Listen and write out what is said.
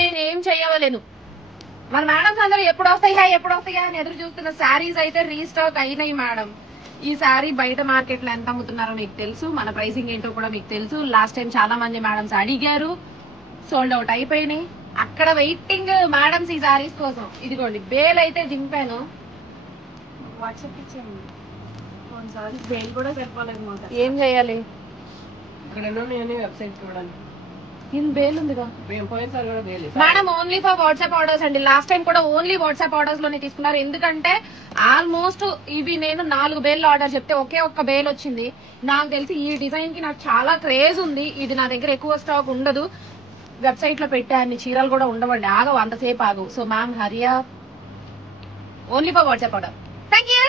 నేను ఏం చెయ్యవలేను. మన మేడమ్స్ అందరూ ఎప్పుడు వస్తాయా అని ఎదురు చూస్తున్న శారీస్ అయితే రీస్టాక్ అయినాయి మేడం. ఈ శారీ బయట మార్కెట్ లో ఎంత అమ్ముతున్నారో మీకు తెలుసు, మన ప్రైసింగ్ ఏంటో కూడా మీకు తెలుసు. లాస్ట్ టైం చాలా మంది మేడమ్స్ అడిగారు, సోల్డ్ అవుట్ అయిపోయినాయి. అక్కడ వెయిటింగ్ మేడమ్స్ ఈ శారీస్ కోసం. ఇదిగోండి బేల్ అయితే దింపాను, వాట్సాప్ ఇచ్చాను. బేల్ కూడా సరిపోలేదు. ఏం చేయాలి? వెబ్సైట్ చూడాలి. బేల్ ఉందిగా madam. Only for WhatsApp orders అండి. లాస్ట్ టైం కూడా ఓన్లీ వాట్సాప్ ఆర్డర్స్ లోనే తీసుకున్నారు. ఎందుకంటే ఆల్మోస్ట్ ఇవి నేను 4 బేల్ ఆర్డర్ చెప్తే ఒకే ఒక్క బేల్ వచ్చింది. నాకు తెలిసి ఈ డిజైన్ కి నాకు చాలా క్రేజ్ ఉంది. ఇది నా దగ్గర ఎక్కువ స్టాక్ ఉండదు. వెబ్సైట్ లో పెట్టే అన్ని చీరలు కూడా ఉండవండి, ఆగవు, అంతసేపు ఆగవు. So ma'am Hariya, only for WhatsApp order. Thank you.